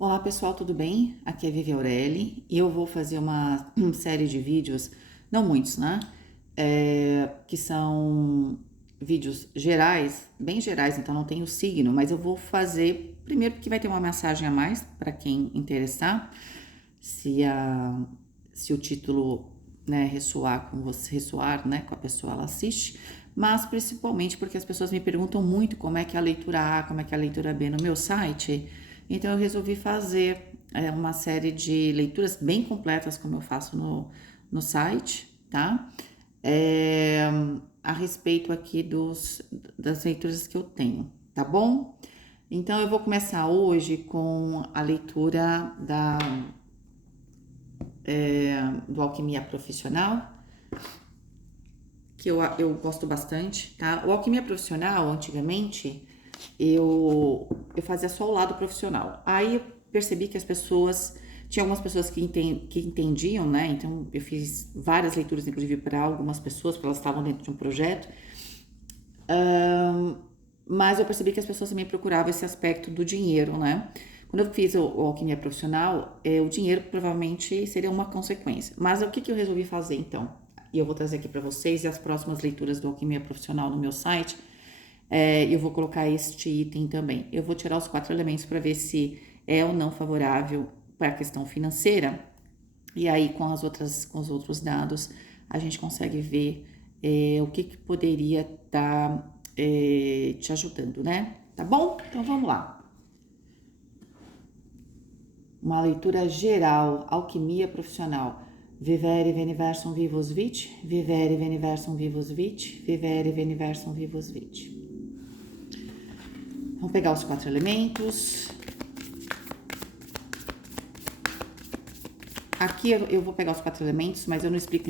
Olá pessoal, tudo bem? Aqui é Vivi Aureli e eu vou fazer uma série de vídeos, não muitos, né? Que são vídeos gerais, bem gerais, então não tem o signo, mas eu vou fazer primeiro porque vai ter uma mensagem a mais para quem interessar, se, se o título, né, ressoar com você, ressoar, né, com a pessoa, ela assiste, mas principalmente porque as pessoas me perguntam muito como é que é a leitura A, como é que é a leitura B no meu site. Então eu resolvi fazer uma série de leituras bem completas, como eu faço no site, tá? É, a respeito aqui das leituras que eu tenho, tá bom? Então eu vou começar hoje com a leitura do Alquimia Profissional, que eu gosto bastante, tá? O Alquimia Profissional, antigamente, eu fazia só o lado profissional. Aí eu percebi que as pessoas, tinha algumas pessoas que entendiam, né? Então eu fiz várias leituras, inclusive para algumas pessoas, porque elas estavam dentro de um projeto. Mas eu percebi que as pessoas também procuravam esse aspecto do dinheiro, né? Quando eu fiz o Alquimia Profissional, o dinheiro provavelmente seria uma consequência. Mas o que eu resolvi fazer então? E eu vou trazer aqui para vocês e as próximas leituras do Alquimia Profissional no meu site. Eu vou colocar este item também. Eu vou tirar os 4 elementos para ver se é ou não favorável para a questão financeira. E aí, com os outros dados, a gente consegue ver o que poderia estar te ajudando, né? Tá bom? Então vamos lá. Uma leitura geral, alquimia profissional. Vivere veniversum vivus vit, vivere veniversum vivus vit, vivere veniversum vivus vit. Vamos pegar os 4 elementos. Aqui eu vou pegar os 4 elementos, mas eu não explico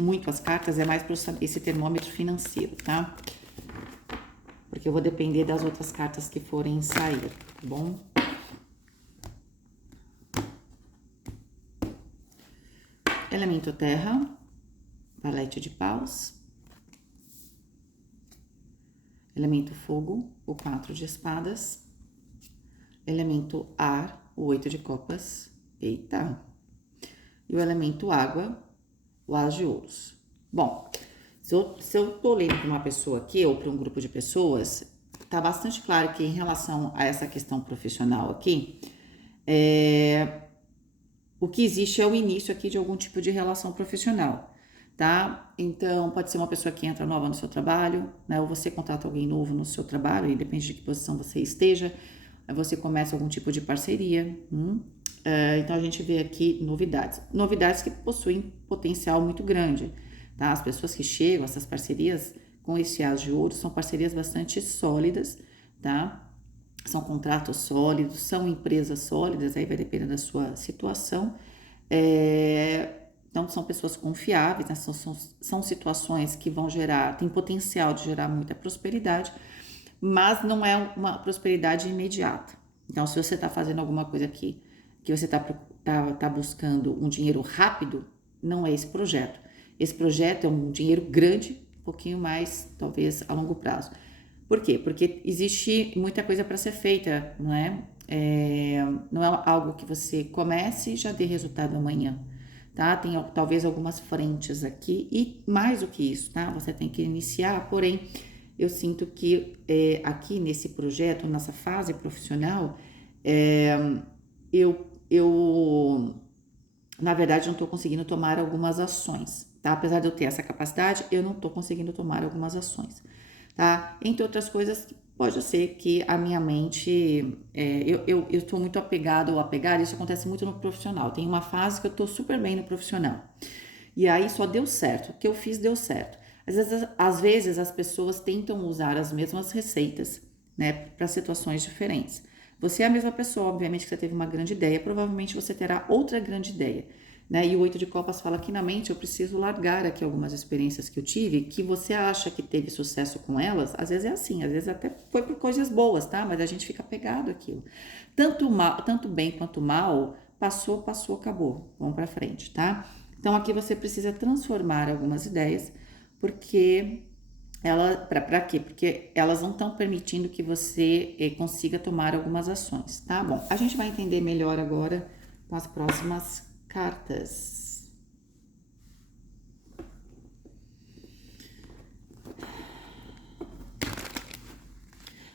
muito as cartas, é mais para saber esse termômetro financeiro, tá? Porque eu vou depender das outras cartas que forem sair, tá bom? Elemento terra, valete de paus. Elemento fogo, o 4 de espadas. Elemento ar, o 8 de copas. Eita! E o elemento água, o as de ouros. Bom, se eu tô lendo para uma pessoa aqui, ou para um grupo de pessoas, tá bastante claro que em relação a essa questão profissional aqui, o que existe é o início aqui de algum tipo de relação profissional, tá? Então, pode ser uma pessoa que entra nova no seu trabalho, né? Ou você contrata alguém novo no seu trabalho, e depende de que posição você esteja, você começa algum tipo de parceria. Então, a gente vê aqui novidades. Novidades que possuem potencial muito grande, tá? As pessoas que chegam, essas parcerias com esse as de ouro, são parcerias bastante sólidas, tá? São contratos sólidos, são empresas sólidas, aí vai depender da sua situação. Então, são pessoas confiáveis, né? São situações que vão gerar, tem potencial de gerar muita prosperidade, mas não é uma prosperidade imediata. Então, se você está fazendo alguma coisa aqui, que você tá buscando um dinheiro rápido, não é esse projeto. Esse projeto é um dinheiro grande, um pouquinho mais, talvez, a longo prazo. Por quê? Porque existe muita coisa para ser feita, não é? Não é algo que você comece e já dê resultado amanhã, tá? Tem talvez algumas frentes aqui e mais do que isso, tá? Você tem que iniciar, porém, eu sinto que aqui nesse projeto, nessa fase profissional, eu na verdade não estou conseguindo tomar algumas ações, tá? Apesar de eu ter essa capacidade, eu não estou conseguindo tomar algumas ações, tá? Entre outras coisas, pode ser que a minha mente, eu estou muito apegado ou apegada, isso acontece muito no profissional. Tem uma fase que eu estou super bem no profissional. E aí só deu certo. O que eu fiz deu certo. Às vezes as pessoas tentam usar as mesmas receitas, né, para situações diferentes. Você é a mesma pessoa, obviamente que você teve uma grande ideia, provavelmente você terá outra grande ideia, né? E o 8 de copas fala que na mente eu preciso largar aqui algumas experiências que eu tive, que você acha que teve sucesso com elas, às vezes é assim, às vezes até foi por coisas boas, tá? Mas a gente fica pegado àquilo. Tanto mal, tanto bem quanto mal, passou, passou, acabou. Vamos para frente, tá? Então aqui você precisa transformar algumas ideias, porque Para quê? Porque elas não estão permitindo que você consiga tomar algumas ações, tá? Bom, a gente vai entender melhor agora com as próximas cartas.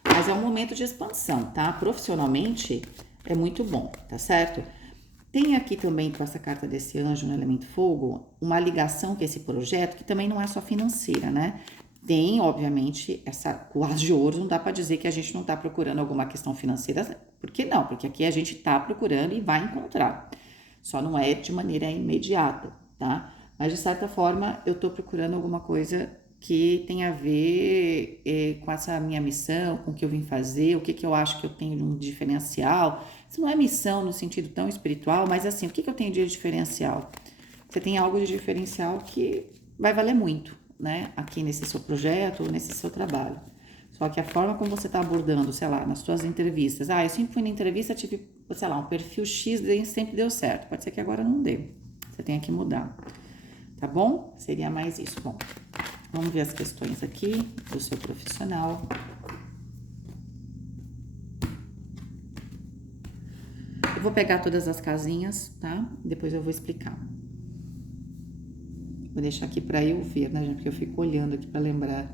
Mas é um momento de expansão, tá? Profissionalmente é muito bom, tá certo? Tem aqui também com essa carta desse anjo no elemento fogo, uma ligação com esse projeto que também não é só financeira, né? Tem, obviamente, essa o as de ouros, não dá para dizer que a gente não está procurando alguma questão financeira, por que não? Porque aqui a gente está procurando e vai encontrar. Só não é de maneira imediata, tá? Mas de certa forma, eu estou procurando alguma coisa que tem a ver com essa minha missão, com o que eu vim fazer, o que, que eu acho que eu tenho de um diferencial. Isso não é missão no sentido tão espiritual, mas assim, o que, que eu tenho de diferencial? Você tem algo de diferencial que vai valer muito, né? Aqui nesse seu projeto ou nesse seu trabalho. Só que a forma como você está abordando, sei lá, nas suas entrevistas. Eu sempre fui na entrevista, tive, sei lá, um perfil X, sempre deu certo. Pode ser que agora não dê. Você tenha que mudar. Tá bom? Seria mais isso. Bom, vamos ver as questões aqui do seu profissional. Eu vou pegar todas as casinhas, tá? Depois eu vou explicar. Vou deixar aqui para eu ver, né, gente? Porque eu fico olhando aqui para lembrar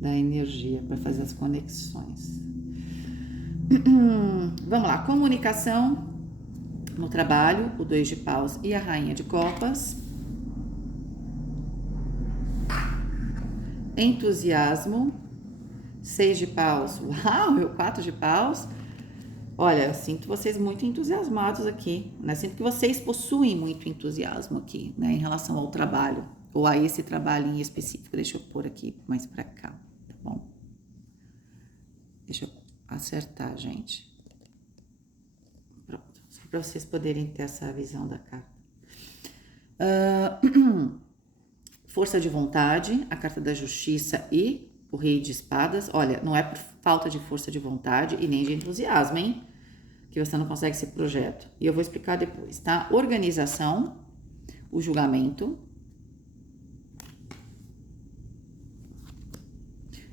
da energia, para fazer as conexões. Vamos lá, comunicação no trabalho, o 2 de paus e a rainha de copas. Entusiasmo, 6 de paus, uau, o 4 de paus. Olha, eu sinto vocês muito entusiasmados aqui, né? Sinto que vocês possuem muito entusiasmo aqui, né? Em relação ao trabalho, ou a esse trabalho em específico. Deixa eu pôr aqui mais pra cá, tá bom? Deixa eu acertar, gente. Pronto, só pra vocês poderem ter essa visão da carta. Força de vontade, a carta da justiça e o rei de espadas. Olha, não é por falta de força de vontade e nem de entusiasmo, hein? Que você não consegue esse projeto. E eu vou explicar depois, tá? Organização, o julgamento.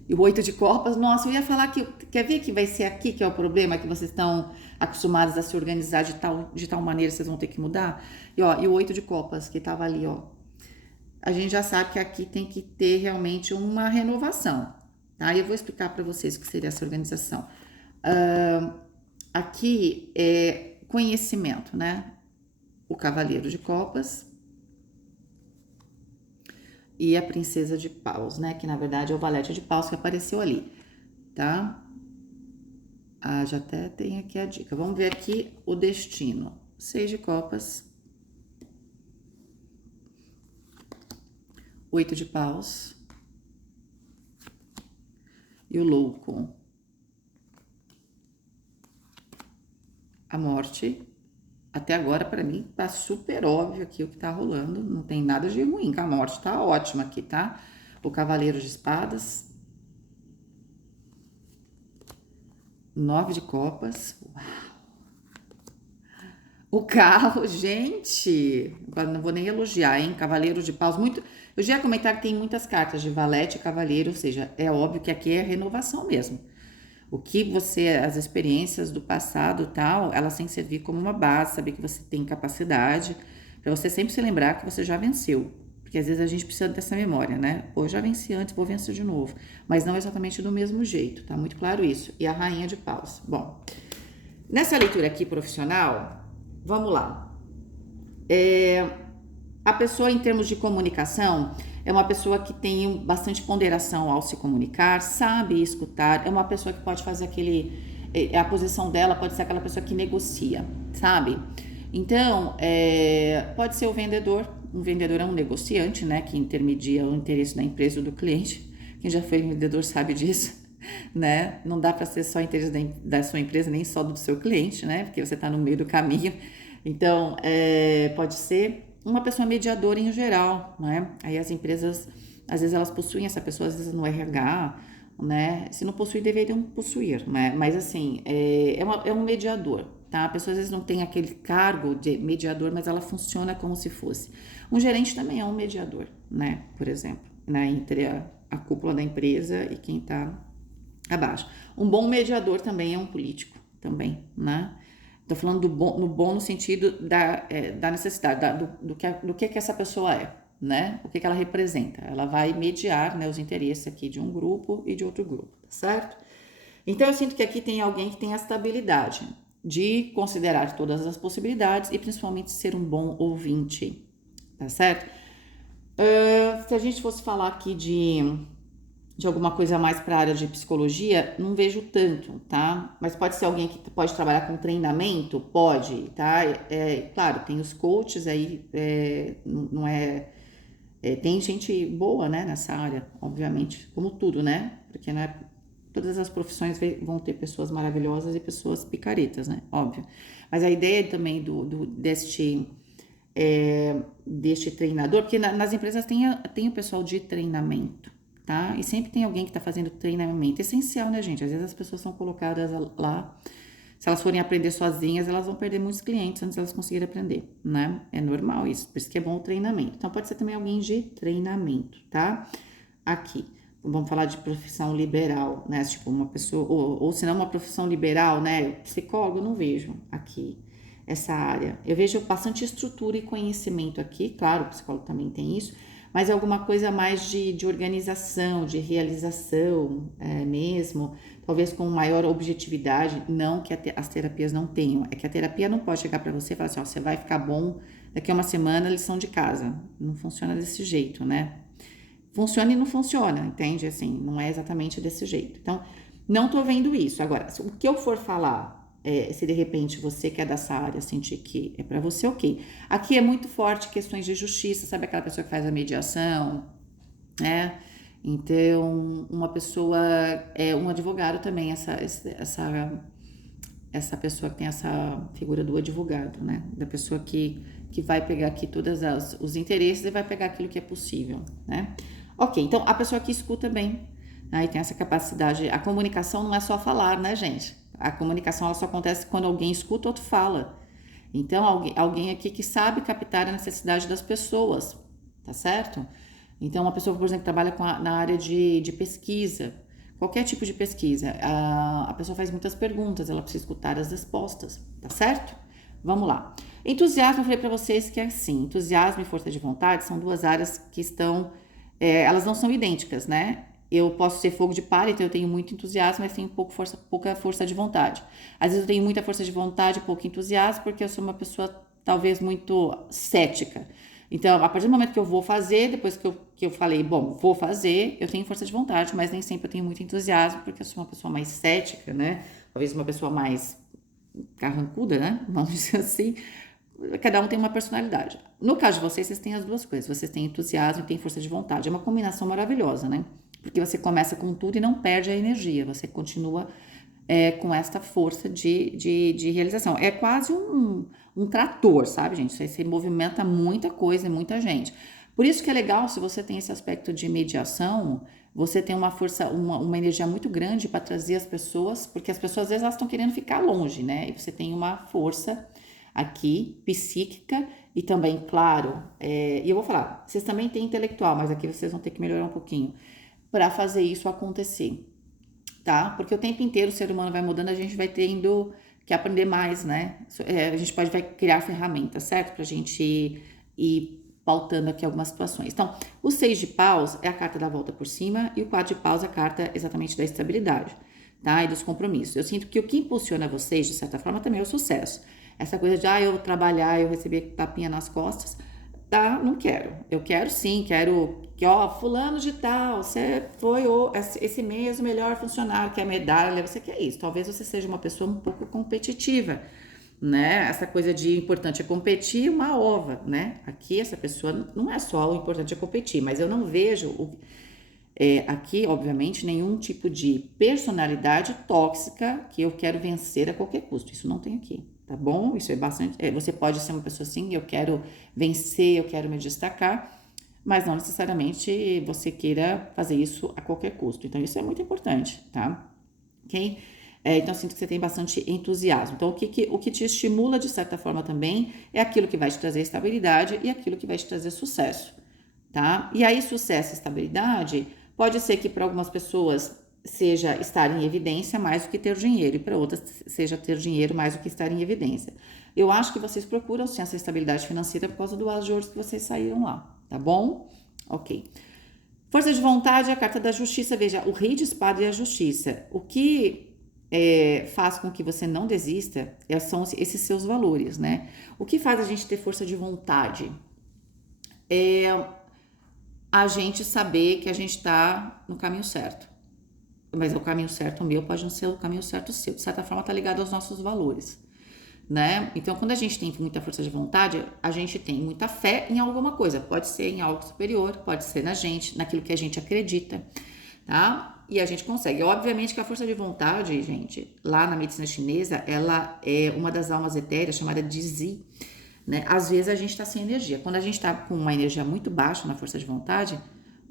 E o 8 de copas, nossa, eu ia falar que, quer ver que vai ser aqui que é o problema, que vocês estão acostumados a se organizar de tal maneira, vocês vão ter que mudar. E, ó, e o 8 de copas, que tava ali, ó. A gente já sabe que aqui tem que ter realmente uma renovação, tá? E eu vou explicar para vocês o que seria essa organização. Aqui é conhecimento, né? O cavaleiro de copas e a princesa de paus, né? Que na verdade é o valete de paus que apareceu ali, tá? Já até tem aqui a dica. Vamos ver aqui o destino. 6 de copas. 8 de paus. E o louco. A morte. Até agora, para mim, tá super óbvio aqui o que tá rolando. Não tem nada de ruim, que a morte tá ótima aqui, tá? O cavaleiro de espadas. 9 de copas. Uau! O carro, gente, não vou nem elogiar, hein? Cavaleiro de paus, muito. Eu já ia comentar que tem muitas cartas de valete e cavaleiro, ou seja, é óbvio que aqui é renovação mesmo. O que você, as experiências do passado tal, elas têm que servir como uma base, saber que você tem capacidade, para você sempre se lembrar que você já venceu. Porque às vezes a gente precisa dessa memória, né? Ou eu já venci antes, vou vencer de novo. Mas não exatamente do mesmo jeito, tá muito claro isso. E a rainha de paus. Bom, nessa leitura aqui profissional, vamos lá. A pessoa, em termos de comunicação, é uma pessoa que tem bastante ponderação ao se comunicar, sabe escutar, é uma pessoa que pode fazer a posição dela pode ser aquela pessoa que negocia, sabe? Então, pode ser o vendedor, um vendedor é um negociante, né, que intermedia o interesse da empresa ou do cliente. Quem já foi vendedor sabe disso, né? Não dá para ser só interesse da sua empresa, nem só do seu cliente, né? Porque você está no meio do caminho. Então, pode ser uma pessoa mediadora em geral, né? Aí as empresas, às vezes elas possuem essa pessoa, às vezes no RH, né? Se não possuir, deveriam possuir, né? Mas assim, é um mediador, tá? A pessoa às vezes não tem aquele cargo de mediador, mas ela funciona como se fosse. Um gerente também é um mediador, né? Por exemplo, né, entre a cúpula da empresa e quem está abaixo. Um bom mediador também é um político, também, né? Tô falando no bom no sentido da necessidade, do que essa pessoa é, né? O que ela representa. Ela vai mediar, né, os interesses aqui de um grupo e de outro grupo, tá certo? Então, eu sinto que aqui tem alguém que tem a estabilidade de considerar todas as possibilidades e principalmente ser um bom ouvinte, tá certo? Se a gente fosse falar aqui de alguma coisa mais para a área de psicologia, não vejo tanto, tá? Mas pode ser alguém que pode trabalhar com treinamento? Pode, tá? Claro, tem os coaches aí, não é, tem gente boa, né, nessa área, obviamente, como tudo, né? Porque, né, todas as profissões vão ter pessoas maravilhosas e pessoas picaretas, né? Óbvio. Mas a ideia também deste treinador, porque nas empresas tem o pessoal de treinamento, tá? E sempre tem alguém que está fazendo treinamento. Essencial, né, gente? Às vezes as pessoas são colocadas lá, se elas forem aprender sozinhas, elas vão perder muitos clientes antes de elas conseguirem aprender, né? É normal isso, por isso que é bom o treinamento. Então, pode ser também alguém de treinamento, tá? Aqui, vamos falar de profissão liberal, né? Tipo, uma pessoa, ou se não uma profissão liberal, né? Psicólogo, eu não vejo aqui essa área. Eu vejo bastante estrutura e conhecimento aqui, claro, o psicólogo também tem isso, mas é alguma coisa mais de organização, de realização mesmo, talvez com maior objetividade, não que as terapias não tenham, é que a terapia não pode chegar para você e falar assim, ó, você vai ficar bom daqui a uma semana, lição de casa. Não funciona desse jeito, né? Funciona e não funciona, entende? Assim, não é exatamente desse jeito. Então, não tô vendo isso. Agora, o que eu for falar, se de repente você que é dessa área sentir que é para você, ok. Aqui é muito forte questões de justiça, sabe aquela pessoa que faz a mediação, né? Então, uma pessoa, um advogado também, essa pessoa que tem essa figura do advogado, né? Da pessoa que vai pegar aqui todos os interesses e vai pegar aquilo que é possível, né? Ok, então a pessoa que escuta bem, aí tem essa capacidade. A comunicação não é só falar, né, gente? A comunicação ela só acontece quando alguém escuta, outro fala. Então, alguém aqui que sabe captar a necessidade das pessoas, tá certo? Então, uma pessoa, por exemplo, que trabalha na área de pesquisa, qualquer tipo de pesquisa, a pessoa faz muitas perguntas, ela precisa escutar as respostas, tá certo? Vamos lá. Entusiasmo, eu falei para vocês que é assim, entusiasmo e força de vontade são duas áreas que estão, elas não são idênticas, né? Eu posso ser fogo de palha, então eu tenho muito entusiasmo, mas tenho pouca força de vontade. Às vezes eu tenho muita força de vontade e pouco entusiasmo, porque eu sou uma pessoa talvez muito cética. Então, a partir do momento que eu vou fazer, depois que eu falei, bom, vou fazer, eu tenho força de vontade, mas nem sempre eu tenho muito entusiasmo, porque eu sou uma pessoa mais cética, né? Talvez uma pessoa mais carrancuda, né? Vamos dizer assim. Cada um tem uma personalidade. No caso de vocês têm as duas coisas. Vocês têm entusiasmo e têm força de vontade. É uma combinação maravilhosa, né? Porque você começa com tudo e não perde a energia. Você continua com esta força de realização. É quase um trator, sabe, gente? Você movimenta muita coisa, muita gente. Por isso que é legal, se você tem esse aspecto de mediação, você tem uma força, uma energia muito grande para trazer as pessoas, porque as pessoas às vezes elas estão querendo ficar longe, né? E você tem uma força aqui, psíquica, e também, claro, e eu vou falar, vocês também têm intelectual, mas aqui vocês vão ter que melhorar um pouquinho, para fazer isso acontecer, tá? Porque o tempo inteiro o ser humano vai mudando, a gente vai tendo que aprender mais, né? A gente vai criar ferramentas, certo? Pra gente ir pautando aqui algumas situações. Então, o 6 de paus é a carta da volta por cima e o 4 de paus é a carta exatamente da estabilidade, tá? E dos compromissos. Eu sinto que o que impulsiona vocês, de certa forma, também é o sucesso. Essa coisa de, eu trabalhar, eu receber tapinha nas costas, tá? Não quero. Eu quero sim, quero que, fulano de tal, você foi esse mês o melhor funcionário, quer medalha, você quer isso. Talvez você seja uma pessoa um pouco competitiva, né? Essa coisa de importante é competir, uma ova, né? Aqui essa pessoa não é só o importante é competir, mas eu não vejo aqui, obviamente, nenhum tipo de personalidade tóxica que eu quero vencer a qualquer custo. Isso não tem aqui, tá bom? Isso é bastante. Você pode ser uma pessoa assim, eu quero vencer, eu quero me destacar, mas não necessariamente você queira fazer isso a qualquer custo. Então, isso é muito importante, tá? Ok? Então, eu sinto que você tem bastante entusiasmo. Então, o que te estimula, de certa forma, também é aquilo que vai te trazer estabilidade e aquilo que vai te trazer sucesso. tá? E aí, sucesso e estabilidade, pode ser que para algumas pessoas seja estar em evidência mais do que ter dinheiro, e para outras seja ter dinheiro mais do que estar em evidência. Eu acho que vocês procuram sim essa estabilidade financeira por causa do as de ouros que vocês saíram lá, tá bom? Ok. Força de vontade é a carta da justiça. Veja, o rei de espada e a justiça. O que faz com que você não desista são esses seus valores, né? O que faz a gente ter força de vontade? É a gente saber que a gente está no caminho certo. Mas o caminho certo meu pode não ser o caminho certo seu. De certa forma, está ligado aos nossos valores, né? Então, quando a gente tem muita força de vontade, a gente tem muita fé em alguma coisa. Pode ser em algo superior, pode ser na gente, naquilo que a gente acredita, tá? E a gente consegue. Obviamente que a força de vontade, gente, lá na medicina chinesa, ela é uma das almas etéreas chamada de Zi, né? Às vezes a gente está sem energia. Quando a gente está com uma energia muito baixa na força de vontade,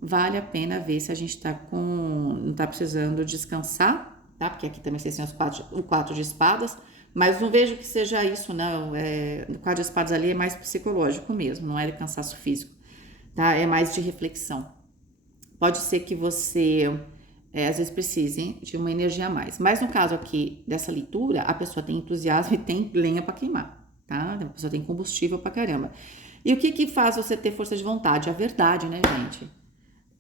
vale a pena ver se a gente não está precisando descansar, tá? Porque aqui também vocês têm o 4 de espadas, mas não vejo que seja isso, não. O 4 de espadas ali é mais psicológico mesmo, não é de cansaço físico, tá? É mais de reflexão. Pode ser que você, às vezes, precise de uma energia a mais. Mas no caso aqui dessa leitura, a pessoa tem entusiasmo e tem lenha para queimar, tá? A pessoa tem combustível pra caramba. E o que faz você ter força de vontade? A verdade, né, gente?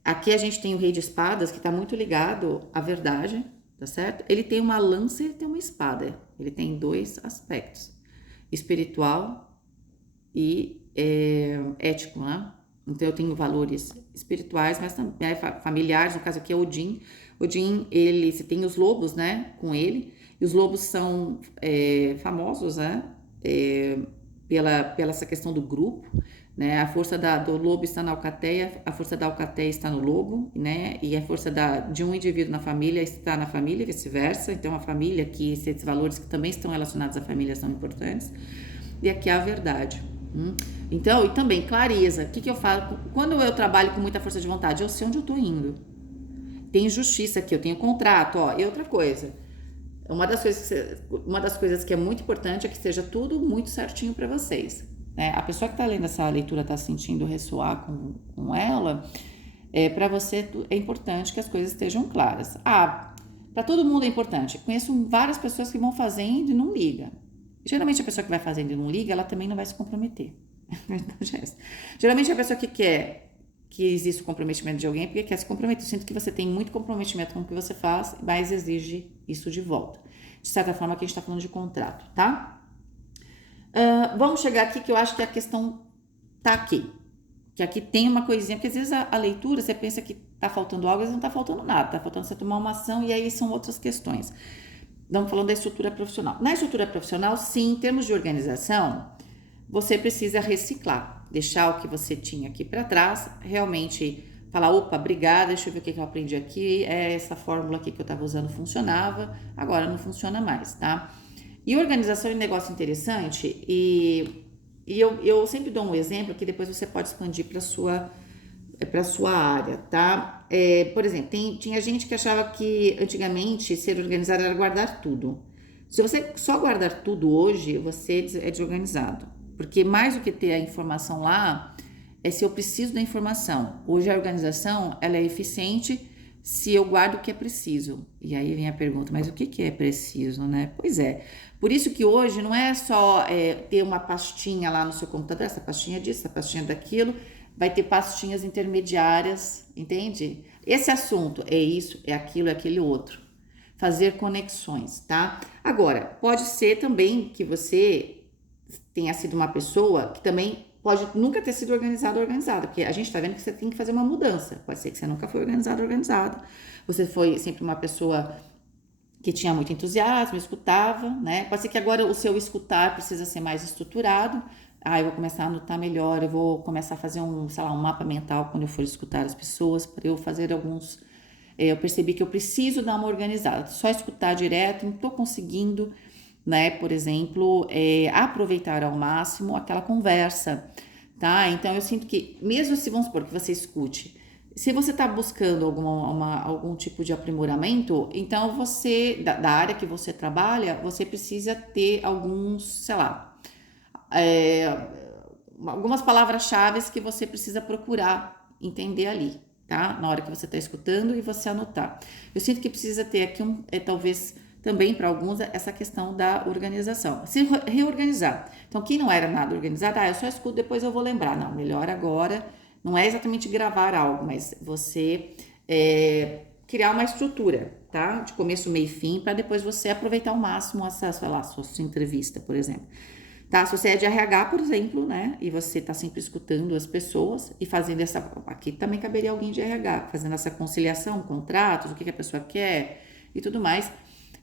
Aqui a gente tem o rei de espadas, que está muito ligado à verdade, tá certo? Ele tem uma lança e ele tem uma espada. Ele tem dois aspectos, espiritual e ético, né? Então eu tenho valores espirituais, mas também familiares, no caso aqui é Odin. Odin, você tem os lobos, né, com ele, e os lobos são famosos, né, pela essa questão do grupo, né? A força do lobo está na alcateia, a força da alcateia está no lobo, né? E a força de um indivíduo na família está na família, e vice-versa. Então, a família, que esses valores que também estão relacionados à família são importantes. E aqui é a verdade. Então, e também clareza. O que eu falo? Quando eu trabalho com muita força de vontade, eu sei onde eu estou indo. Tem justiça aqui, eu tenho contrato, ó. E outra coisa, uma das coisas que é muito importante é que seja tudo muito certinho para vocês. A pessoa que está lendo essa leitura está sentindo ressoar com ela, para você é importante que as coisas estejam claras. Para todo mundo é importante. Conheço várias pessoas que vão fazendo e não liga. Geralmente a pessoa que vai fazendo e não liga, ela também não vai se comprometer. Geralmente a pessoa que quer que exista o comprometimento de alguém porque quer se comprometer. Eu sinto que você tem muito comprometimento com o que você faz, mas exige isso de volta. De certa forma, aqui a gente está falando de contrato, tá? Vamos chegar aqui que eu acho que a questão tá aqui. Que aqui tem uma coisinha, porque às vezes a leitura você pensa que tá faltando algo, às vezes não tá faltando nada, tá faltando você tomar uma ação e aí são outras questões. Estamos falando da estrutura profissional. Na estrutura profissional, sim, em termos de organização, você precisa reciclar, deixar o que você tinha aqui para trás, realmente falar, opa, obrigada, deixa eu ver o que eu aprendi aqui, essa fórmula aqui que eu estava usando funcionava, agora não funciona mais, tá? E organização é um negócio interessante e eu sempre dou um exemplo que depois você pode expandir para sua área, tá? Por exemplo, tinha gente que achava que antigamente ser organizado era guardar tudo. Se você só guardar tudo hoje, você é desorganizado. Porque mais do que ter a informação lá, é se eu preciso da informação. Hoje a organização, ela é eficiente se eu guardo o que é preciso. E aí vem a pergunta, mas o que é preciso, né? Pois é. Por isso que hoje não é só ter uma pastinha lá no seu computador, essa pastinha disso, essa pastinha daquilo, vai ter pastinhas intermediárias, entende? Esse assunto é isso, é aquilo, é aquele outro. Fazer conexões, tá? Agora, pode ser também que você tenha sido uma pessoa que também pode nunca ter sido organizada, porque a gente tá vendo que você tem que fazer uma mudança. Pode ser que você nunca foi organizado. Você foi sempre uma pessoa que tinha muito entusiasmo, escutava, né? Pode ser que agora o seu escutar precisa ser mais estruturado. Eu vou começar a anotar melhor, eu vou começar a fazer um mapa mental quando eu for escutar as pessoas, para eu fazer alguns... eu percebi que eu preciso dar uma organizada. Só escutar direto, não tô conseguindo, né? Por exemplo, aproveitar ao máximo aquela conversa, tá? Então, eu sinto que, mesmo se vamos supor que você escute, se você está buscando algum tipo de aprimoramento, então você, da área que você trabalha, você precisa ter alguns, sei lá, algumas palavras-chave que você precisa procurar entender ali, tá? Na hora que você está escutando e você anotar. Eu sinto que precisa ter aqui talvez também para alguns essa questão da organização. Se reorganizar. Então, quem não era nada organizado, eu só escuto, depois eu vou lembrar. Não, melhor agora. Não é exatamente gravar algo, mas você criar uma estrutura, tá? De começo, meio e fim, para depois você aproveitar ao máximo essa, sei lá, sua entrevista, por exemplo. Tá? Se você é de RH, por exemplo, né? E você tá sempre escutando as pessoas e fazendo essa. Aqui também caberia alguém de RH, fazendo essa conciliação, contratos, o que a pessoa quer e tudo mais.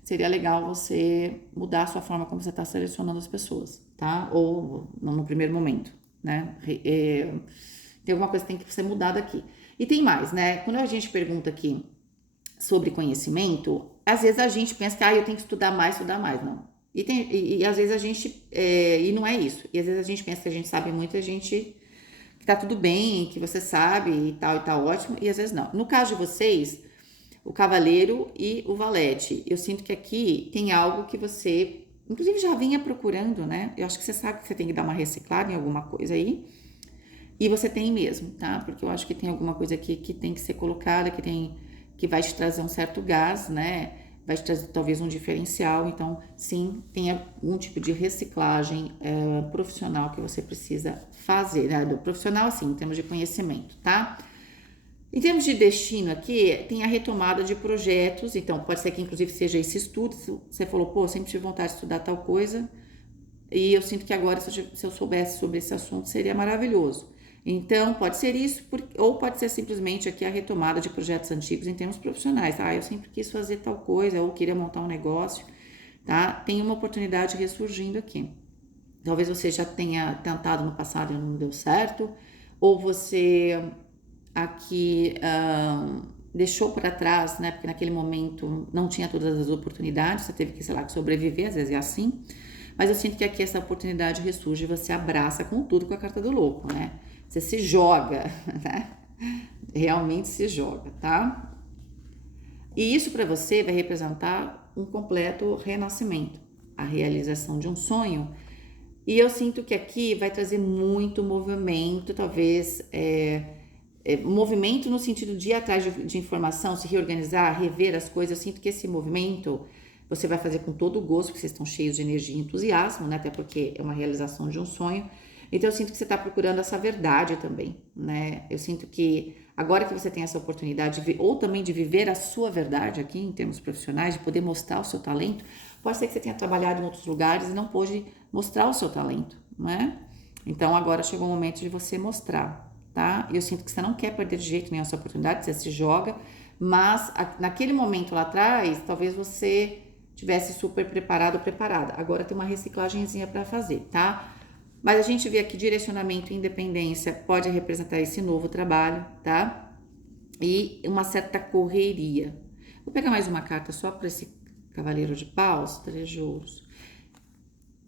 Seria legal você mudar a sua forma como você está selecionando as pessoas, tá? Ou no primeiro momento, né? Tem alguma coisa que tem que ser mudada aqui. E tem mais, né? Quando a gente pergunta aqui sobre conhecimento, às vezes a gente pensa que eu tenho que estudar mais, não. E às vezes a gente, e não é isso. E às vezes a gente pensa que a gente sabe muito, a gente, que tá tudo bem, que você sabe e tá ótimo, e às vezes não. No caso de vocês, o cavaleiro e o valete, eu sinto que aqui tem algo que você, inclusive já vinha procurando, né? Eu acho que você sabe que você tem que dar uma reciclada em alguma coisa aí, e você tem mesmo, tá? Porque eu acho que tem alguma coisa aqui que tem que ser colocada, que vai te trazer um certo gás, né? Vai te trazer talvez um diferencial. Então, sim, tem algum tipo de reciclagem profissional que você precisa fazer, né? Do profissional, assim, em termos de conhecimento, tá? Em termos de destino aqui, tem a retomada de projetos. Então, pode ser que inclusive seja esse estudo. Você falou, pô, eu sempre tive vontade de estudar tal coisa. E eu sinto que agora, se eu soubesse sobre esse assunto, seria maravilhoso. Então, pode ser isso, ou pode ser simplesmente aqui a retomada de projetos antigos em termos profissionais. Eu sempre quis fazer tal coisa, ou queria montar um negócio, tá? Tem uma oportunidade ressurgindo aqui. Talvez você já tenha tentado no passado e não deu certo, ou você aqui deixou para trás, né? Porque naquele momento não tinha todas as oportunidades, você teve que, sei lá, sobreviver, às vezes é assim. Mas eu sinto que aqui essa oportunidade ressurge, você abraça com tudo com a carta do louco, né? Você se joga, né? Realmente se joga, tá? E isso para você vai representar um completo renascimento, a realização de um sonho. E eu sinto que aqui vai trazer muito movimento, talvez movimento no sentido de ir atrás de informação, se reorganizar, rever as coisas. Eu sinto que esse movimento você vai fazer com todo o gosto, porque vocês estão cheios de energia e entusiasmo, né? Até porque é uma realização de um sonho. Então eu sinto que você está procurando essa verdade também, né? Eu sinto que agora que você tem essa oportunidade ou também de viver a sua verdade aqui em termos profissionais, de poder mostrar o seu talento, pode ser que você tenha trabalhado em outros lugares e não pôde mostrar o seu talento, né? Então agora chegou o momento de você mostrar, tá? E eu sinto que você não quer perder de jeito nenhum essa oportunidade, você se joga, mas naquele momento lá atrás, talvez você tivesse super preparado ou preparada. Agora tem uma reciclagenzinha para fazer, tá? Mas a gente vê aqui direcionamento e independência pode representar esse novo trabalho, tá? E uma certa correria. Vou pegar mais uma carta só para esse cavaleiro de paus, 3 de ouros.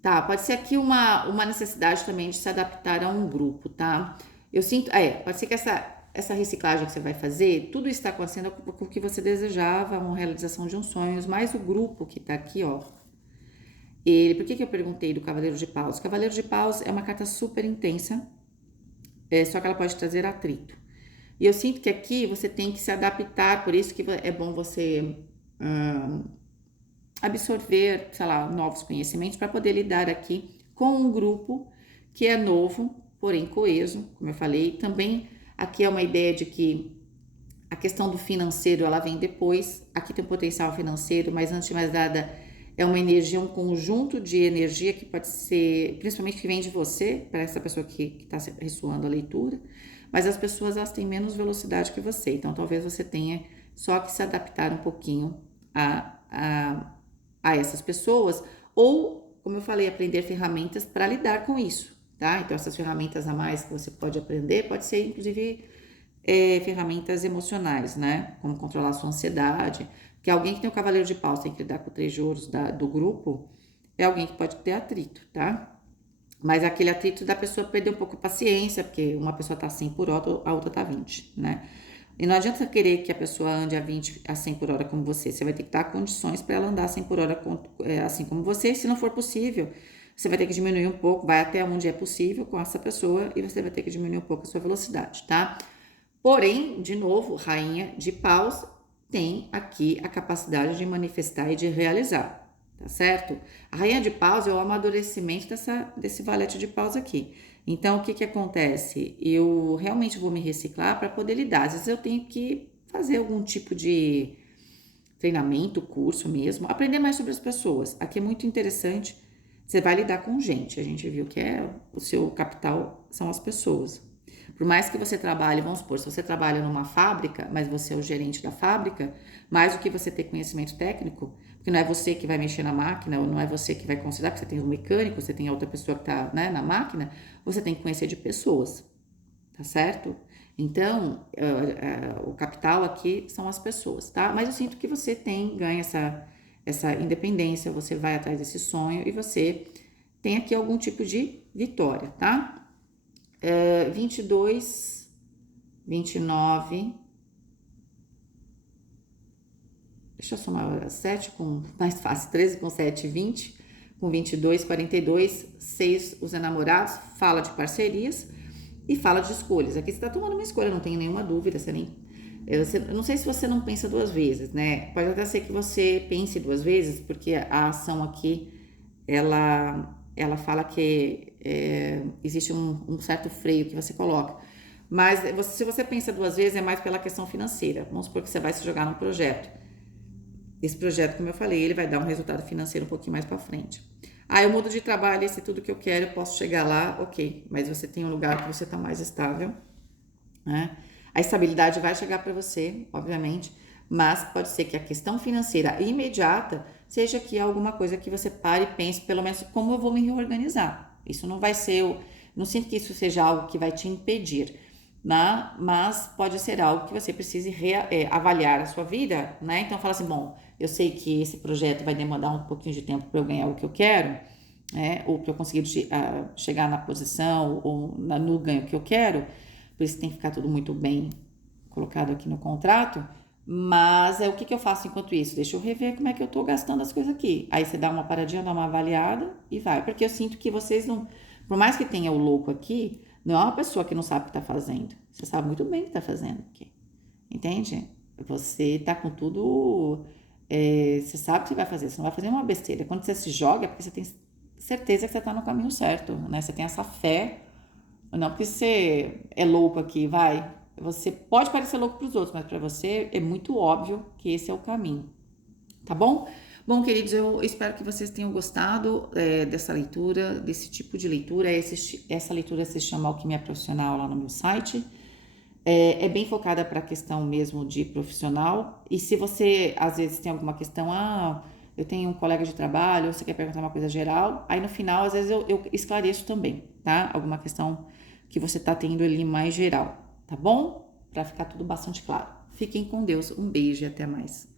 Tá, pode ser aqui uma necessidade também de se adaptar a um grupo, tá? Eu sinto, pode ser que essa reciclagem que você vai fazer, tudo está acontecendo com o que você desejava, uma realização de um sonho, mas o grupo que tá aqui, ó, por que eu perguntei do Cavaleiro de Paus? O Cavaleiro de Paus é uma carta super intensa, só que ela pode trazer atrito. E eu sinto que aqui você tem que se adaptar, por isso que é bom você absorver, sei lá, novos conhecimentos para poder lidar aqui com um grupo que é novo, porém coeso, como eu falei. Também aqui é uma ideia de que a questão do financeiro, ela vem depois. Aqui tem um potencial financeiro, mas antes de mais nada, é uma energia, um conjunto de energia que pode ser, principalmente que vem de você, para essa pessoa que está ressoando a leitura, mas as pessoas, elas têm menos velocidade que você, então talvez você tenha só que se adaptar um pouquinho a essas pessoas, ou, como eu falei, aprender ferramentas para lidar com isso, tá? Então essas ferramentas a mais que você pode aprender, pode ser inclusive ferramentas emocionais, né? Como controlar a sua ansiedade. Que alguém que tem o cavaleiro de paus tem que lidar com 3 de ouros do grupo, é alguém que pode ter atrito, tá? Mas aquele atrito da pessoa perder um pouco a paciência, porque uma pessoa tá 100 por hora, a outra tá 20, né? E não adianta querer que a pessoa ande a 20 a 100 por hora como você. Você vai ter que dar condições para ela andar a 100 por hora assim como você. Se não for possível, você vai ter que diminuir um pouco, vai até onde é possível com essa pessoa e você vai ter que diminuir um pouco a sua velocidade, tá? Porém, de novo, rainha de paus tem aqui a capacidade de manifestar e de realizar, tá certo? A rainha de paus é o amadurecimento desse valete de paus aqui. Então, o que que acontece? Eu realmente vou me reciclar para poder lidar. Às vezes eu tenho que fazer algum tipo de treinamento, curso mesmo, aprender mais sobre as pessoas. Aqui é muito interessante. Você vai lidar com gente. A gente viu que o seu capital são as pessoas. Por mais que você trabalhe, vamos supor, se você trabalha numa fábrica, mas você é o gerente da fábrica, mais do que você ter conhecimento técnico, porque não é você que vai mexer na máquina, ou não é você que vai considerar, porque você tem um mecânico, você tem outra pessoa que está, né, na máquina, você tem que conhecer de pessoas, tá certo? Então, o capital aqui são as pessoas, tá? Mas eu sinto que você ganha essa independência, você vai atrás desse sonho e você tem aqui algum tipo de vitória, tá? 22, 29, deixa eu somar 7 com, mais fácil, 13 com 7, 20, com 22, 42, 6 os enamorados, fala de parcerias e fala de escolhas. Aqui você tá tomando uma escolha, não tem nenhuma dúvida, eu não sei se você não pensa duas vezes, né? Pode até ser que você pense duas vezes, porque a ação aqui, ela fala que existe um certo freio que você coloca. Mas se você pensa duas vezes, é mais pela questão financeira. Vamos supor que você vai se jogar num projeto. Esse projeto, como eu falei, ele vai dar um resultado financeiro um pouquinho mais para frente. Eu mudo de trabalho, esse é tudo que eu quero, eu posso chegar lá, ok. Mas você tem um lugar que você está mais estável, né? A estabilidade vai chegar para você, obviamente, mas pode ser que a questão financeira imediata seja que alguma coisa que você pare e pense, pelo menos, como eu vou me reorganizar. Isso não vai ser, não sinto que isso seja algo que vai te impedir, né? Mas pode ser algo que você precise avaliar a sua vida, né? Então fala assim, bom, eu sei que esse projeto vai demandar um pouquinho de tempo para eu ganhar o que eu quero, né? Ou para eu conseguir chegar na posição ou no ganho que eu quero. Por isso tem que ficar tudo muito bem colocado aqui no contrato. Mas o que eu faço enquanto isso? Deixa eu rever como é que eu tô gastando as coisas aqui. Aí você dá uma paradinha, dá uma avaliada e vai. Porque eu sinto que vocês não. Por mais que tenha o louco aqui, não é uma pessoa que não sabe o que tá fazendo. Você sabe muito bem o que tá fazendo aqui. Entende? Você tá com tudo. Você sabe o que você vai fazer. Você não vai fazer uma besteira. Quando você se joga, é porque você tem certeza que você tá no caminho certo, né? Você tem essa fé. Não porque você é louco aqui, vai. Você pode parecer louco para os outros, mas para você é muito óbvio que esse é o caminho. Tá bom? Bom, queridos, eu espero que vocês tenham gostado dessa leitura, desse tipo de leitura. Essa leitura se chama Alquimia Profissional lá no meu site. É bem focada para a questão mesmo de profissional. E se você, às vezes, tem alguma questão, eu tenho um colega de trabalho, você quer perguntar uma coisa geral, aí no final, às vezes, eu esclareço também, tá? Alguma questão que você tá tendo ali mais geral, tá bom? Para ficar tudo bastante claro. Fiquem com Deus, um beijo e até mais.